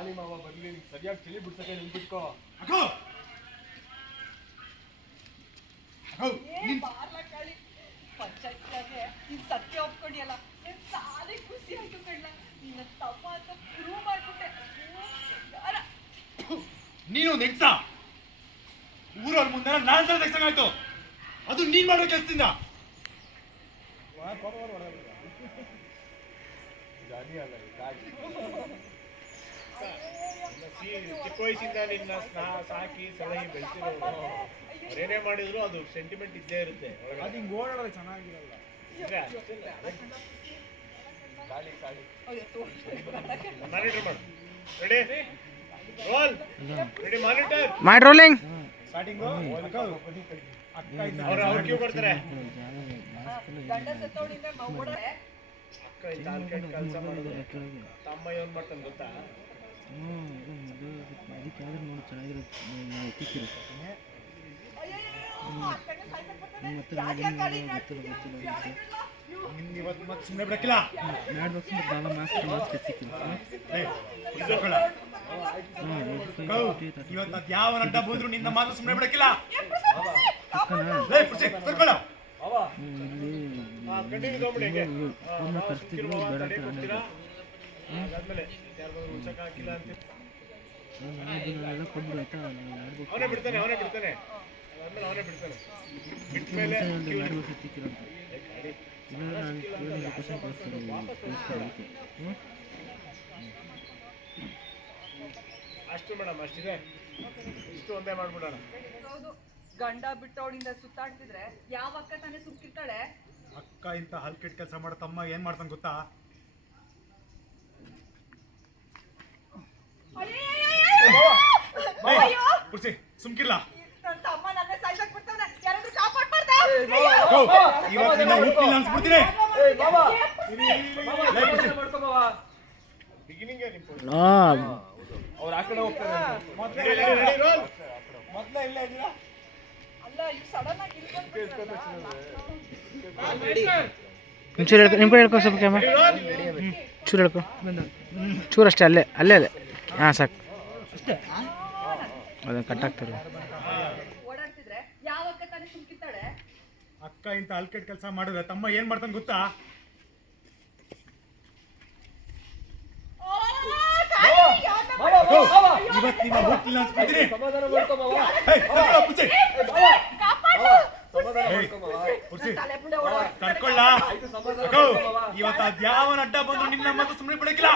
ಗಾಳಿ ಮಾವ ಬರ್ಲಿ ನಿಂಗೆ ಸರಿಯಾಗಿ ಚಳಿ ಬಿಡ್ಸಕ್ಕೆ ನಿಂತ್ಬಿಟ್ಕೋ ಅಗೋ ಅಗೋ ಏ ಬಾರ್ಲ ಕಳಿ ಪಂಚಾಯತ್ನಾಗೆ ನೀನ್ ಸತ್ಯ ಒಪ್ಕೊಂಡಿಯಲ್ಲ? ನಂಗ್ ಸಾಲಿ ಖುಷಿ ಆಯ್ತು ಕಣ್ಣ ನಿನ್ನ ತಪ್ಪ ಅಂತ ಪ್ರೂವ್ ಮಾಡ್ಬಿಟ್ಟೆ. ನೀನು ನೆಕ್ಸ. ಊರವ್ರ ಮುಂದೆ ನಾನ್ ತೆಗ್ಸಂಗಾಯ್ತು ಅದು ನೀನ್ ಮಾಡೋ ಕೆಲಸದಿಂದ. ಜಾಲಿ ಅಲ್ಲ ಈ ಚಿಕ್ಕ ವಯಸ್ಸಿಂದ ನಿನ್ನ ಸ್ನಾ- ಸಾಕಿ ಸಲಹಿ ಬೆಳೆಸಿರೋರು ಏನೇ ಮಾಡಿದ್ರು ಅದು ಸೆಂಟಿಮೆಂಟ್ ಇದ್ದೇ ಇರುತ್ತೆ. ಅದು ಹಿಂಗೆ ಓಡಾಡೋದು ಚೆನ್ನಾಗಿರಲ್ಲ. ಮಾನಿಟರ್ ಮಾಡು. ರೆಡಿ ರೋಲ್ ರೆಡಿ ಮಾನಿಟರ್ ಮಾಡಿ ರೋಲಿಂಗ್ ಸ್ಟಾರ್ಟಿಂಗ್ ಅವ್ರು ಅವ್ರು ಕ್ಯೂ ಕೊಡ್ತಾರೆ. ಗಂಡ ಆಲ್ಕೆಟ್ ಕೆಲಸ ಮಾಡೋದು. ತಮ್ಮ ಏನ್ ಮಾಡ್ತಾನೆ ಗೊತ್ತಾ? ತಗೊಳ್ಳ. ಗೌ, ಇವತ್ತು ಯಾವ ಅಡ್ಡ ಬಂದ್ರು ನಿನ್ನ ಮಾತ್ರ ಸುಮ್ಮನೆ ಬಿಡಕ್ಕಿಲ್ಲ ಲೇ, ಪುರ್ಸಿ, ತಡ್ಕೊಳ್ಳ. ಮಾವ ಕಂಟಿನ್ಯೂ ತಗೊಂಬಿಡಿ ಹಂಗೆ ಫೋನ್ ನಾವು ಕರ್ಸ್ತಿದ್ರು ಸುಮ್ಕಿರು ಮಾವ, ಬೇಡ ತಡೆ ಅಂತ ಕೊಡ್ತೀರಾ ಅದಾದ್ಮೇಲೆ ಯಾರು ಉಳ್ಸಕ್ ಹಾಕಿಲ್ಲ ಅಂತ. ಅದನ್ನೆಲ್ಲ ಕೊಟ್ಬಿಡು ಆಯ್ತಾ ಅವನೇ ಬಿಡ್ತಾನೆ ಅವನೇ ಬಿಡ್ತಾನೆ ಅವನೇ ಬಿಡ್ತಾನೆ ಒಂದು ನಾನು ಲೊಕೇಶನ್ ಹ್ಞೂ ಅಷ್ಟು ಮೇಡಮ್ ಅಷ್ಟಿದೆ. ಇಷ್ಟು ಒಂದೇ ಮಾಡ್ಬಿಡೋಣ. ಹೌದು. ಗಂಡ ಬಿಟ್ಟವಳಿಂದ ಸುತ್ತಾಡ್ತಿದ್ರೆ ಯಾವ ಅಕ್ಕ ತಾನೇ ಸುಮ್ಕಿರ್ತಾಳೆ? ಅಕ್ಕ ಇಂತ ಹಲ್ಕೆಟ್ ಕೆಲಸ ಮಾಡೋ ತಮ್ಮ ಏನ್ ಮಾಡ್ತಾನೆ ಗೊತ್ತಾ? ಗೌ, ಸುಮ್ಕಿಲ್ಲ ಹುಟ್ಟಿಲ್ಲ ಅನ್ಸ್ಬಿಡ್ತೀನಿ. ಅವ್ರು ಆ ಕಡೆ ಹೋಗ್ತಾರೆ ಮೊದ್ಲೇ ಇಲ್ಲೇ ಇಲ್ಲಿ ಬಂದ್ಬಿಟ್ರಲ್ಲ. ಒಂಚೂರು ಹೇಳ್ಕೊ ನಿಮ್ಮ ಹೇಳ್ಕೊ ಸ್ವಲ್ಪ ಕ್ಯಾಮ ಚೂರು ಹೇಳ್ಕೊ. ಚೂರು ಅಷ್ಟೇ ಅಲ್ಲೇ ಅಲ್ಲೇ ಅಲ್ಲೇ ಹಾಂ ಸಾಕು. ಅದನ್ನು ಓಡಾಡ್ತಿದ್ರೆ ಯಾವ ಅಕ್ಕ ಇಂತ ಅಲ್ಕೆಟ್ ಕೆಲಸ ಮಾಡಿದ್ರೆ ತಮ್ಮ ಏನ್ ಮಾಡ್ತಾನೆ ಗೊತ್ತಾ ಇವತ್ತು ನಿಮ್ಮ ಹೋಗ್ತಿಲ್ಲ ಅನ್ಸ್ಬಿಡ್ತೀನಿ ಯಾವ ಅಡ್ಡ ಬಂದ್ರು ನಿನ್ನ ಮಾತ್ರ ಸುಮ್ಮನೆ ಬಿಡಕ್ಕಿಲ್ಲ.